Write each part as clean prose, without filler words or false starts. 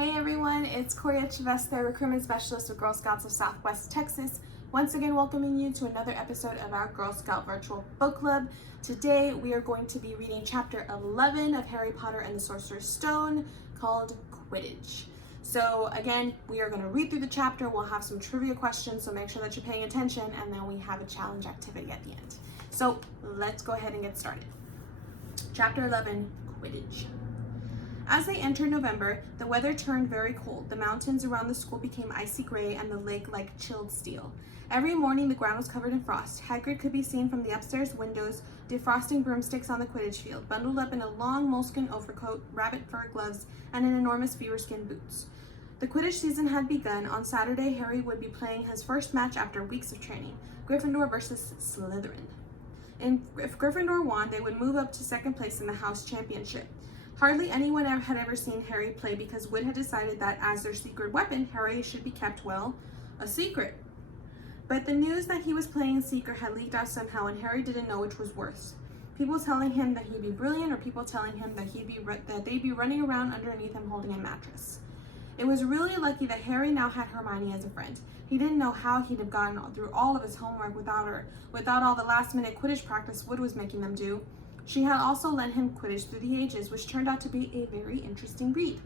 Hey everyone, it's Corey Chavesta, recruitment specialist with Girl Scouts of Southwest Texas. Once again, welcoming you to another episode of our Girl Scout Virtual Book Club. Today, we are going to be reading chapter 11 of Harry Potter and the Sorcerer's Stone, called Quidditch. So again, we are going to read through the chapter. We'll have some trivia questions, so make sure that you're paying attention, and then we have a challenge activity at the end. So let's go ahead and get started. Chapter 11, Quidditch. As they entered November, the weather turned very cold. The mountains around the school became icy gray and the lake like chilled steel. Every morning, the ground was covered in frost. Hagrid could be seen from the upstairs windows, defrosting broomsticks on the Quidditch field, bundled up in a long moleskin overcoat, rabbit fur gloves, and in enormous beaverskin boots. The Quidditch season had begun. On Saturday, Harry would be playing his first match after weeks of training, Gryffindor versus Slytherin. If Gryffindor won, they would move up to second place in the house championship. Hardly anyone had ever seen Harry play because Wood had decided that as their secret weapon, Harry should be kept, well, a secret. But the news that he was playing Seeker had leaked out somehow, and Harry didn't know which was worse. People telling him that he'd be brilliant, or people telling him that they'd be running around underneath him holding a mattress. It was really lucky that Harry now had Hermione as a friend. He didn't know how he'd have gotten through all of his homework without her, without all the last-minute Quidditch practice Wood was making them do. She had also lent him Quidditch Through the Ages, which turned out to be a very interesting read.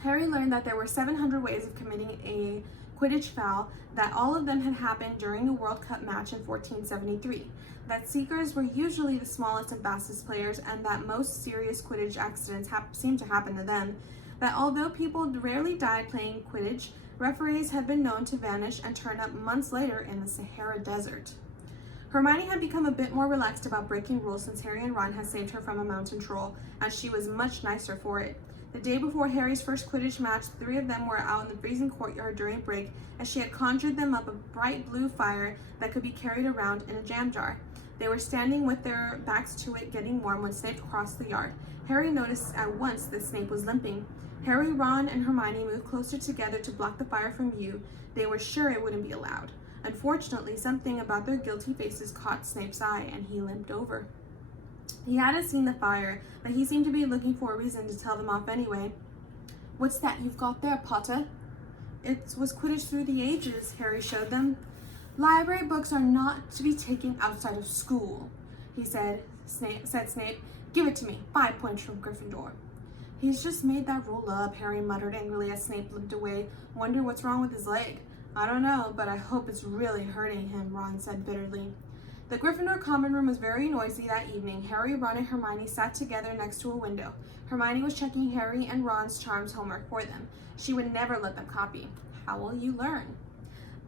Harry learned that there were 700 ways of committing a Quidditch foul, that all of them had happened during the World Cup match in 1473, that Seekers were usually the smallest and fastest players, and that most serious Quidditch accidents seemed to happen to them, that although people rarely died playing Quidditch, referees had been known to vanish and turn up months later in the Sahara Desert. Hermione had become a bit more relaxed about breaking rules since Harry and Ron had saved her from a mountain troll, and she was much nicer for it. The day before Harry's first Quidditch match, the three of them were out in the freezing courtyard during break, as she had conjured them up a bright blue fire that could be carried around in a jam jar. They were standing with their backs to it, getting warm, when Snape crossed the yard. Harry noticed at once that Snape was limping. Harry, Ron, and Hermione moved closer together to block the fire from view. They were sure it wouldn't be allowed. Unfortunately, something about their guilty faces caught Snape's eye, and he limped over. He hadn't seen the fire, but he seemed to be looking for a reason to tell them off anyway. "What's that you've got there, Potter?" "It was Quidditch Through the Ages," Harry showed them. "Library books are not to be taken outside of school," said Snape. "Give it to me. 5 points from Gryffindor." "He's just made that rule up," Harry muttered angrily as Snape limped away. "Wonder what's wrong with his leg." "I don't know, but I hope it's really hurting him," Ron said bitterly. The Gryffindor common room was very noisy that evening. Harry, Ron, and Hermione sat together next to a window. Hermione was checking Harry and Ron's charms homework for them. She would never let them copy. How will you learn?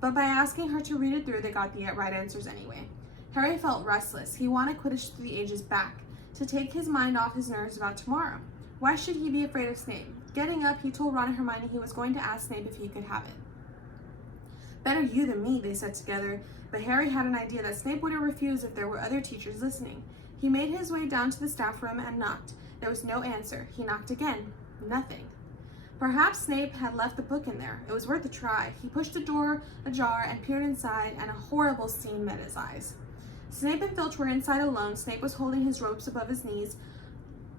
But by asking her to read it through, they got the right answers anyway. Harry felt restless. He wanted Quidditch Through the Ages back, to take his mind off his nerves about tomorrow. Why should he be afraid of Snape? Getting up, he told Ron and Hermione he was going to ask Snape if he could have it. "Better you than me," they said together, but Harry had an idea that Snape wouldn't refuse if there were other teachers listening. He made his way down to the staff room and knocked. There was no answer. He knocked again. Nothing. Perhaps Snape had left the book in there. It was worth a try. He pushed the door ajar and peered inside, and a horrible scene met his eyes. Snape and Filch were inside alone. Snape was holding his ropes above his knees.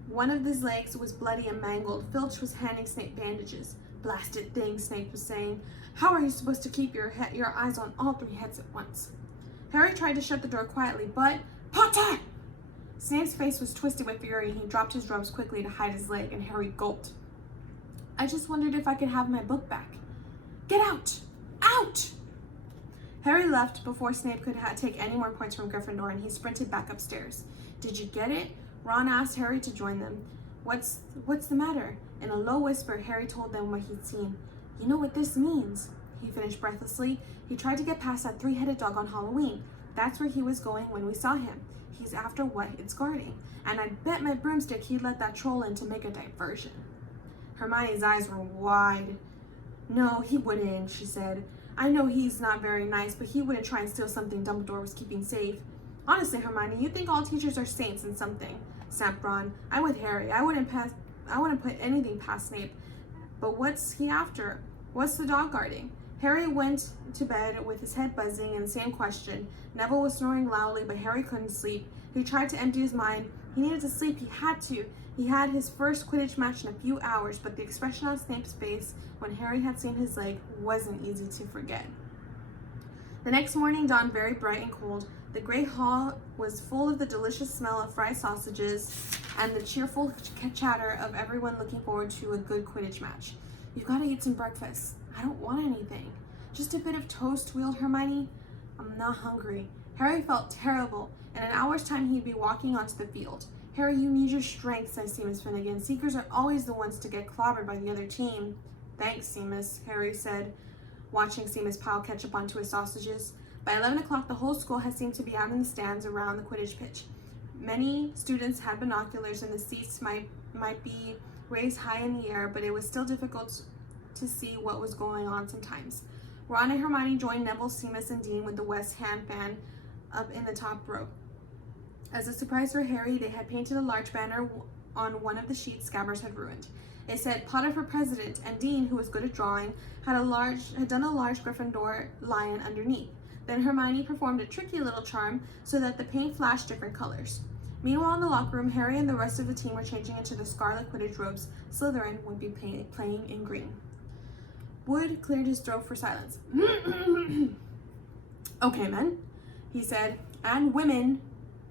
One of his legs was bloody and mangled. Filch was handing Snape bandages. "Blasted thing," Snape was saying. "How are you supposed to keep your eyes on all three heads at once?" Harry tried to shut the door quietly, but "Potter!" Snape's face was twisted with fury. He dropped his ropes quickly to hide his leg, and Harry gulped. "I just wondered if I could have my book back." "Get out! Out!" Harry left before Snape could take any more points from Gryffindor, and he sprinted back upstairs. "Did you get it?" Ron asked Harry to join them. What's the matter?" In a low whisper, Harry told them what he'd seen. "You know what this means," he finished breathlessly. "He tried to get past that three-headed dog on Halloween. That's where he was going when we saw him. He's after what it's guarding. And I bet my broomstick he'd let that troll in to make a diversion." Hermione's eyes were wide. "No, he wouldn't," she said. "I know he's not very nice, but he wouldn't try and steal something Dumbledore was keeping safe." "Honestly, Hermione, you think all teachers are saints and something," snapped Ron. "I'm with Harry. I wouldn't put anything past Snape. But what's he after? What's the dog guarding?" Harry went to bed with his head buzzing and the same question. Neville was snoring loudly, but Harry couldn't sleep. He tried to empty his mind. He needed to sleep. He had to. He had his first Quidditch match in a few hours, but the expression on Snape's face when Harry had seen his leg wasn't easy to forget. The next morning dawned very bright and cold. The great hall was full of the delicious smell of fried sausages and the cheerful chatter of everyone looking forward to a good Quidditch match. "You've got to eat some breakfast." "I don't want anything." "Just a bit of toast," wailed Hermione. "I'm not hungry." Harry felt terrible. In an hour's time, he'd be walking onto the field. "Harry, you need your strength," said Seamus Finnegan. "Seekers are always the ones to get clobbered by the other team." "Thanks, Seamus," Harry said, watching Seamus pile ketchup onto his sausages. By 11 o'clock, the whole school had seemed to be out in the stands around the Quidditch pitch. Many students had binoculars, and the seats might be raised high in the air, but it was still difficult to see what was going on sometimes. Ron and Hermione joined Neville, Seamus, and Dean with the West Ham fan up in the top row. As a surprise for Harry, they had painted a large banner on one of the sheets Scabbers had ruined. It said "Potter for President," and Dean, who was good at drawing, had done a large Gryffindor lion underneath. Then Hermione performed a tricky little charm so that the paint flashed different colors. Meanwhile, in the locker room, Harry and the rest of the team were changing into the scarlet Quidditch robes. Slytherin would be playing in green. Wood cleared his throat for silence. "Okay, men," he said. "And women,"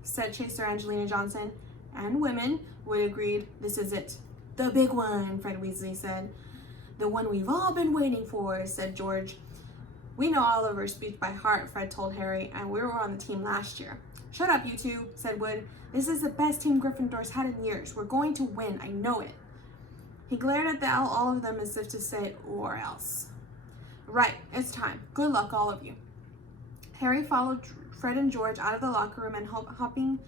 said Chaser Angelina Johnson. "And women," Wood agreed. "This is it." "The big one," Fred Weasley said. "The one we've all been waiting for," said George. "We know Oliver's speech by heart," Fred told Harry, "and we were on the team last year." "Shut up, you two," said Wood. "This is the best team Gryffindor's had in years. We're going to win, I know it." He glared at all of them as if to say, "Or else." "Right, it's time. Good luck, all of you." Harry followed Fred and George out of the locker room and hoping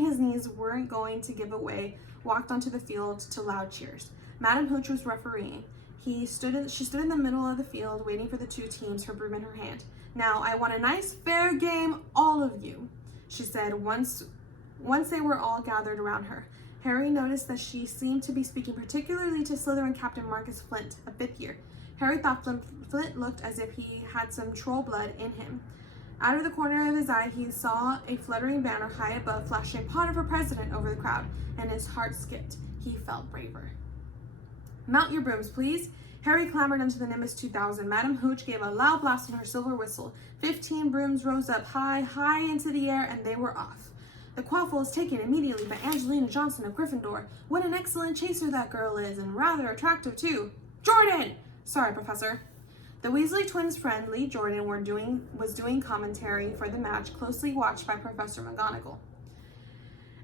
his knees weren't going to give away, walked onto the field to loud cheers. Madam Hooch was refereeing. She stood in the middle of the field, waiting for the two teams, her broom in her hand. "Now, I want a nice, fair game, all of you," she said once they were all gathered around her. Harry noticed that she seemed to be speaking particularly to Slytherin Captain Marcus Flint, a fifth year. Harry thought Flint looked as if he had some troll blood in him. Out of the corner of his eye, he saw a fluttering banner high above, flashing "Potter for President" over the crowd, and his heart skipped. He felt braver. "Mount your brooms, please." Harry clambered into the Nimbus 2000. Madam Hooch gave a loud blast on her silver whistle. 15 brooms rose up high into the air, and they were off. "The quaffle is taken immediately by Angelina Johnson of Gryffindor. What an excellent chaser that girl is, and rather attractive too." "Jordan!" "Sorry, Professor." The Weasley twins' friend Lee Jordan was doing commentary for the match, closely watched by Professor McGonagall.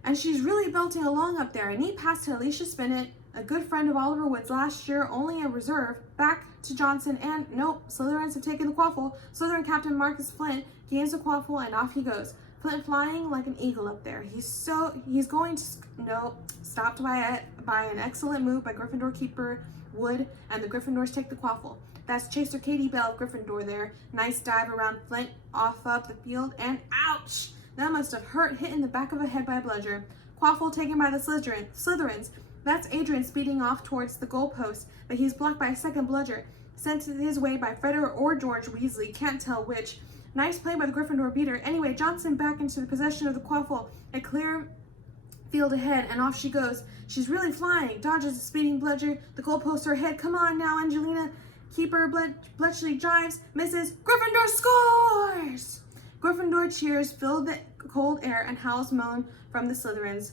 "And she's really belting along up there. A neat pass to Alicia Spinnet, a good friend of Oliver Wood's last year, only a reserve. Back to Johnson, and nope, Slytherins have taken the quaffle. Slytherin Captain Marcus Flint gains the quaffle, and off he goes. Flint flying like an eagle up there. He's going to stopped by an excellent move by Gryffindor keeper Wood, and the Gryffindors take the quaffle. That's Chaser Katie Bell of Gryffindor there. Nice dive around Flint, off up the field, and ouch! That must have hurt, hit in the back of the head by a bludger. Quaffle taken by the Slytherins. That's Adrian speeding off towards the goalpost, but he's blocked by a second bludger, sent his way by Fred or George Weasley, can't tell which. Nice play by the Gryffindor beater. Anyway, Johnson back into the possession of the quaffle. A clear field ahead, and off she goes. She's really flying. Dodges a speeding bludger. The goalpost are ahead. Come on now, Angelina. Keeper Bletchley drives, misses. Gryffindor scores! Gryffindor cheers filled the cold air, and howls moan from the Slytherins.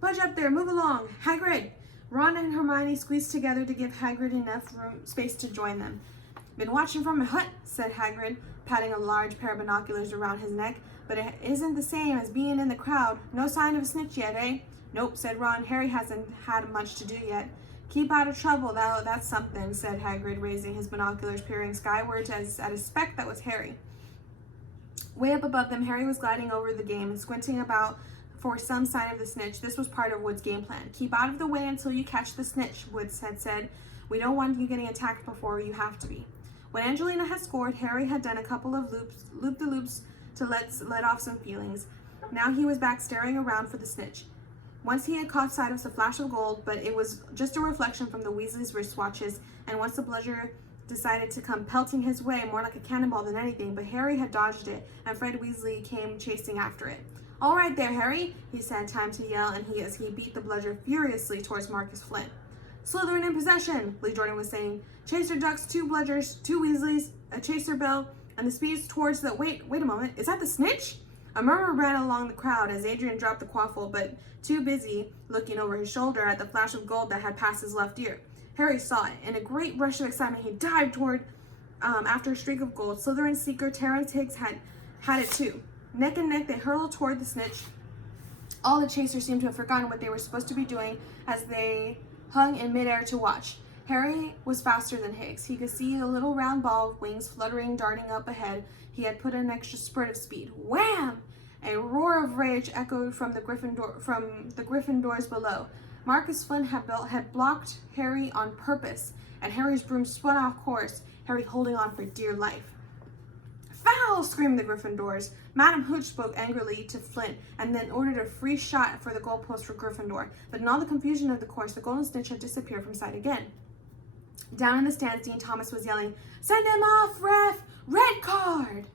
Budge up there, move along. Hagrid! Ron and Hermione squeezed together to give Hagrid enough space to join them. Been watching from a hut, said Hagrid, patting a large pair of binoculars around his neck, but it isn't the same as being in the crowd. No sign of a snitch yet, eh? Nope, said Ron. Harry hasn't had much to do yet. Keep out of trouble, that's something, said Hagrid, raising his binoculars, peering skyward at a speck that was Harry. Way up above them, Harry was gliding over the game, squinting about for some sign of the snitch. This was part of Wood's game plan. Keep out of the way until you catch the snitch, Wood had said. We don't want you getting attacked before you have to be. When Angelina had scored, Harry had done a couple of loop-the-loops to let off some feelings. Now he was back staring around for the snitch. Once he had caught sight of a flash of gold, but it was just a reflection from the Weasleys' wristwatches, and once the bludger decided to come pelting his way, more like a cannonball than anything, but Harry had dodged it, and Fred Weasley came chasing after it. "All right there, Harry," he said, time to yell, and as he beat the bludger furiously towards Marcus Flint. "Slytherin in possession," Lee Jordan was saying. "Chaser ducks, 2 bludgers, 2 Weasleys, a chaser bell, and the speeds towards the—" Wait a moment, is that the snitch? A murmur ran along the crowd as Adrian dropped the quaffle, but too busy looking over his shoulder at the flash of gold that had passed his left ear. Harry saw it. In a great rush of excitement, he dived toward, after a streak of gold. Slytherin Seeker Terrence Higgs had it too. Neck and neck, they hurtled toward the snitch. All the chasers seemed to have forgotten what they were supposed to be doing as they hung in midair to watch. Harry was faster than Higgs. He could see the little round ball of wings fluttering, darting up ahead. He had put an extra spurt of speed. Wham! A roar of rage echoed from the Gryffindors below. Marcus Flint had blocked Harry on purpose, and Harry's broom spun off course, Harry holding on for dear life. "Foul!" screamed the Gryffindors. Madam Hooch spoke angrily to Flint, and then ordered a free shot for the goalpost for Gryffindor. But in all the confusion of the course, the golden snitch had disappeared from sight again. Down in the stands, Dean Thomas was yelling, "Send him off, ref! Red card!"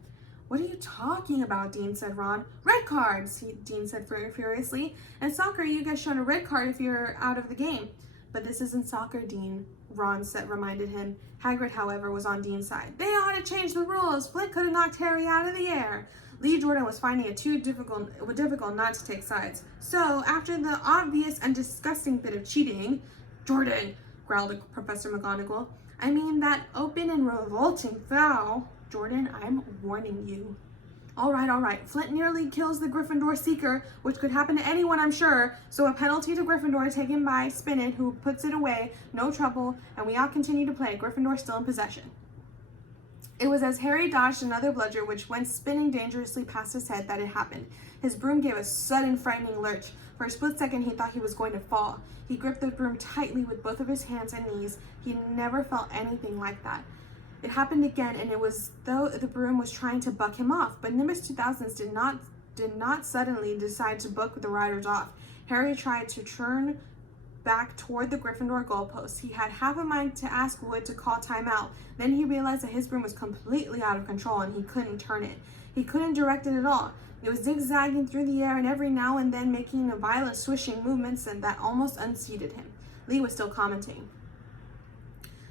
"What are you talking about, Dean?" said Ron. "Red cards," Dean said furiously. "In soccer, you get shown a red card if you're out of the game." "But this isn't soccer, Dean," Ron reminded him. Hagrid, however, was on Dean's side. "They ought to change the rules. Flint could have knocked Harry out of the air." Lee Jordan was finding it too difficult not to take sides. "So, after the obvious and disgusting bit of cheating," "Jordan," growled Professor McGonagall, "I mean that open and revolting foul." "Jordan, I'm warning you." All right. Flint nearly kills the Gryffindor Seeker, which could happen to anyone, I'm sure. So a penalty to Gryffindor taken by Spinnet, who puts it away. No trouble, and we all continue to play. Gryffindor still in possession." It was as Harry dodged another bludger, which went spinning dangerously past his head, that it happened. His broom gave a sudden, frightening lurch. For a split second, he thought he was going to fall. He gripped the broom tightly with both of his hands and knees. He never felt anything like that. It happened again, and it was though the broom was trying to buck him off. But Nimbus 2000s did not suddenly decide to buck the riders off. Harry tried to turn back toward the Gryffindor goalpost. He had half a mind to ask Wood to call timeout. Then he realized that his broom was completely out of control, and he couldn't turn it. He couldn't direct it at all. It was zigzagging through the air and every now and then making a violent swishing movements that almost unseated him. Lee was still commenting.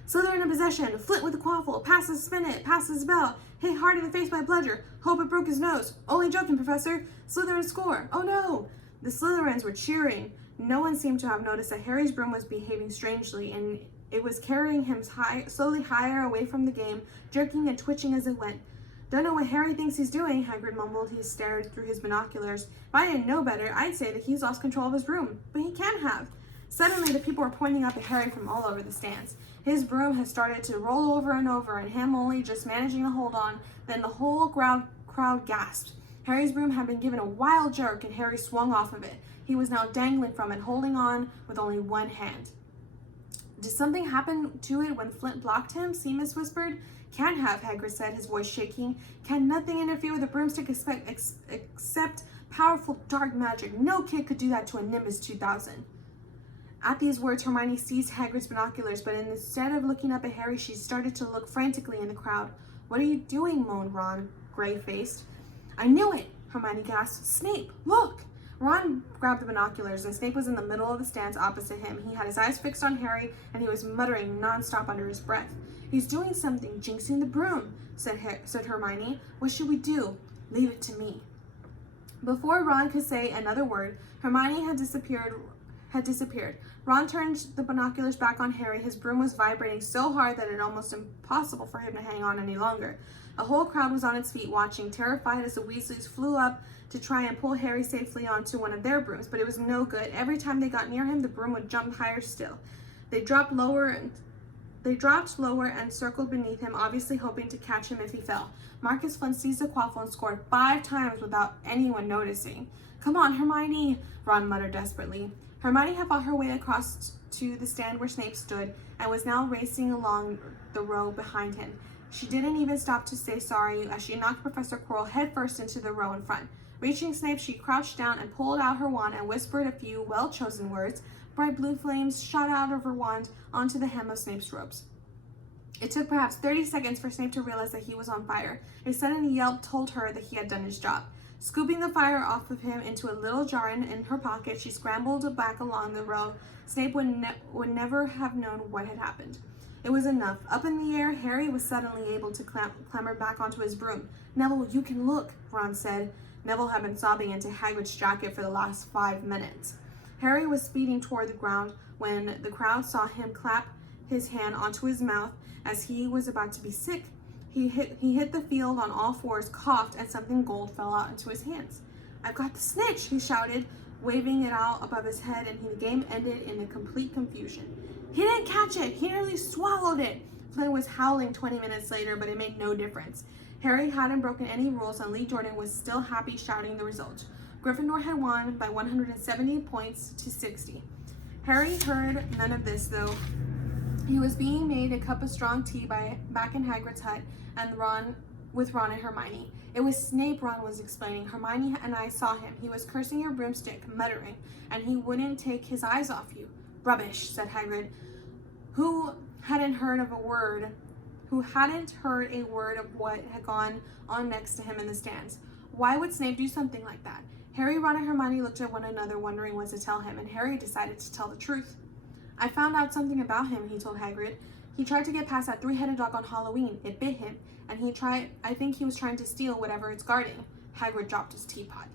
"Slytherin in possession. Flint with the quaffle. Passes Spinnet. Passes Bell. Hit hard in the face by bludger. Hope it broke his nose. Only joking, Professor. Slytherin score. Oh no!" The Slytherins were cheering. No one seemed to have noticed that Harry's broom was behaving strangely, and it was carrying him slowly higher away from the game, jerking and twitching as it went. "Don't know what Harry thinks he's doing," Hagrid mumbled. He stared through his binoculars. "If I didn't know better, I'd say that he's lost control of his broom. But he can't have." Suddenly, the people were pointing up at Harry from all over the stands. His broom had started to roll over and over, and him only just managing to hold on. Then the whole crowd gasped. Harry's broom had been given a wild jerk, and Harry swung off of it. He was now dangling from it, holding on with only one hand. "Did something happen to it when Flint blocked him?" Seamus whispered. "Can't have," Hagrid said, his voice shaking. "Can nothing interfere with a broomstick except powerful dark magic? No kid could do that to a Nimbus 2000. At these words, Hermione seized Hagrid's binoculars, but instead of looking up at Harry, she started to look frantically in the crowd. "What are you doing?" moaned Ron, gray-faced. "I knew it!" Hermione gasped. "Snape, look!" Ron grabbed the binoculars, and Snape was in the middle of the stands opposite him. He had his eyes fixed on Harry, and he was muttering nonstop under his breath. "He's doing something, jinxing the broom," said Hermione. "What should we do?" "Leave it to me." Before Ron could say another word, Hermione had disappeared. Ron turned the binoculars back on Harry. His broom was vibrating so hard that it was almost impossible for him to hang on any longer. A whole crowd was on its feet watching, terrified as the Weasleys flew up to try and pull Harry safely onto one of their brooms, but it was no good. Every time they got near him, the broom would jump higher still. They dropped lower and circled beneath him, obviously hoping to catch him if he fell. Marcus Flint seized the quaffle and scored 5 times without anyone noticing. "Come on, Hermione," Ron muttered desperately. Hermione had fought her way across to the stand where Snape stood and was now racing along the row behind him. She didn't even stop to say sorry as she knocked Professor Quirrell headfirst into the row in front. Reaching Snape, she crouched down and pulled out her wand and whispered a few well-chosen words. Bright blue flames shot out of her wand onto the hem of Snape's robes. It took perhaps 30 seconds for Snape to realize that he was on fire. A sudden yelp told her that he had done his job. Scooping the fire off of him into a little jar in her pocket, she scrambled back along the row. Snape would never have known what had happened. It was enough. Up in the air, Harry was suddenly able to clamber back onto his broom. "Neville, you can look," Ron said. Neville had been sobbing into Hagrid's jacket for the last 5 minutes. Harry was speeding toward the ground when the crowd saw him clap his hand onto his mouth as he was about to be sick. He hit the field on all fours, coughed, and something gold fell out into his hands. "I've got the snitch," he shouted, waving it out above his head, and the game ended in a complete confusion. "He didn't catch it! He nearly swallowed it!" Flynn was howling 20 minutes later, but it made no difference. Harry hadn't broken any rules, and Lee Jordan was still happy shouting the result. Gryffindor had won by 170 points to 60. Harry heard none of this, though. He was being made a cup of strong tea back in Hagrid's hut, and with Ron and Hermione. "It was Snape," Ron was explaining. "Hermione and I saw him. He was cursing your broomstick, muttering, and he wouldn't take his eyes off you." "Rubbish," said Hagrid, who hadn't heard a word of what had gone on next to him in the stands. Why would Snape do something like that? Harry, Ron, and Hermione looked at one another, wondering what to tell him, and Harry decided to tell the truth. "I found out something about him," he told Hagrid. "He tried to get past that 3-headed dog on Halloween. It bit him, and I think he was trying to steal whatever it's guarding." Hagrid dropped his teapot.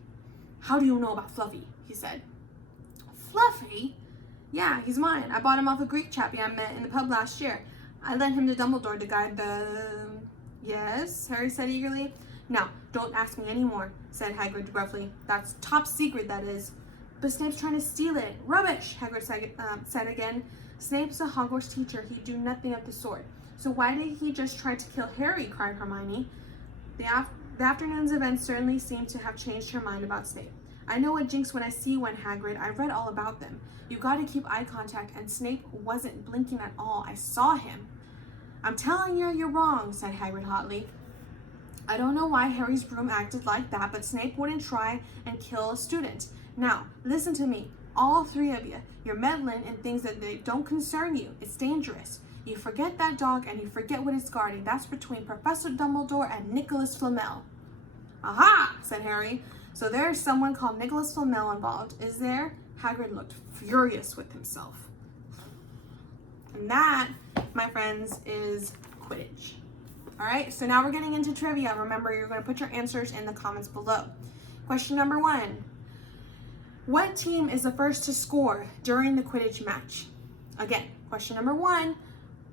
"How do you know about Fluffy?" he said. "Fluffy? Yeah, he's mine. I bought him off a Greek chappie I met in the pub last year. I lent him to Dumbledore to guide the..." "Yes?" Harry said eagerly. "Now, don't ask me any more," said Hagrid gruffly. "That's top secret, that is." "But Snape's trying to steal it." "Rubbish," Hagrid said again. "Snape's a Hogwarts teacher. He'd do nothing of the sort. So why did he just try to kill Harry?" cried Hermione. The afternoon's events certainly seemed to have changed her mind about Snape. "I know a jinx when I see one, Hagrid. I read all about them. You gotta keep eye contact, and Snape wasn't blinking at all. I saw him." "I'm telling you, you're wrong," said Hagrid hotly. "I don't know why Harry's broom acted like that, but Snape wouldn't try and kill a student. Now, listen to me, all 3 of you. You're meddling in things that they don't concern you. It's dangerous. You forget that dog, and you forget what it's guarding. That's between Professor Dumbledore and Nicholas Flamel." "Aha!" said Harry. "So there's someone called Nicholas Flamel involved, is there?" Hagrid looked furious with himself. And that, my friends, is Quidditch. All right, so now we're getting into trivia. Remember, you're going to put your answers in the comments below. Question number 1. What team is the first to score during the Quidditch match? Again, question number 1.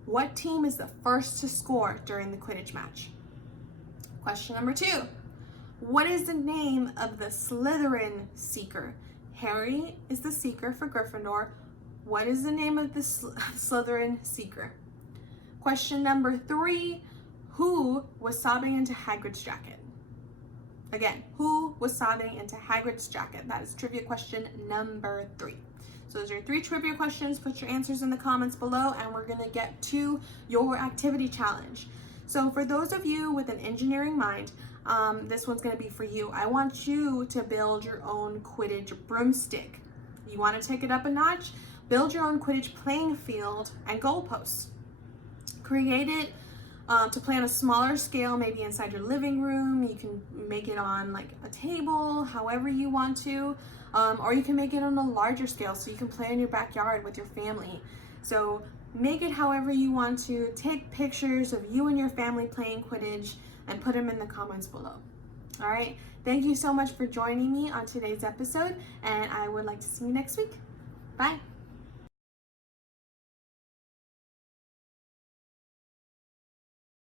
What team is the first to score during the Quidditch match? Question number 2. What is the name of the Slytherin Seeker? Harry is the Seeker for Gryffindor. What is the name of the Slytherin Seeker? Question number 3. Who was sobbing into Hagrid's jacket? Again, who was sobbing into Hagrid's jacket? That is trivia question number 3. So those are 3 trivia questions. Put your answers in the comments below, and we're gonna get to your activity challenge. So for those of you with an engineering mind, this one's gonna be for you. I want you to build your own Quidditch broomstick. You wanna take it up a notch? Build your own Quidditch playing field and goalposts. Create it to play on a smaller scale, maybe inside your living room. You can make it on like a table, however you want to, or you can make it on a larger scale so you can play in your backyard with your family. So make it however you want to. Take pictures of you and your family playing Quidditch and put them in the comments below. All right, thank you so much for joining me on today's episode, and I would like to see you next week. Bye.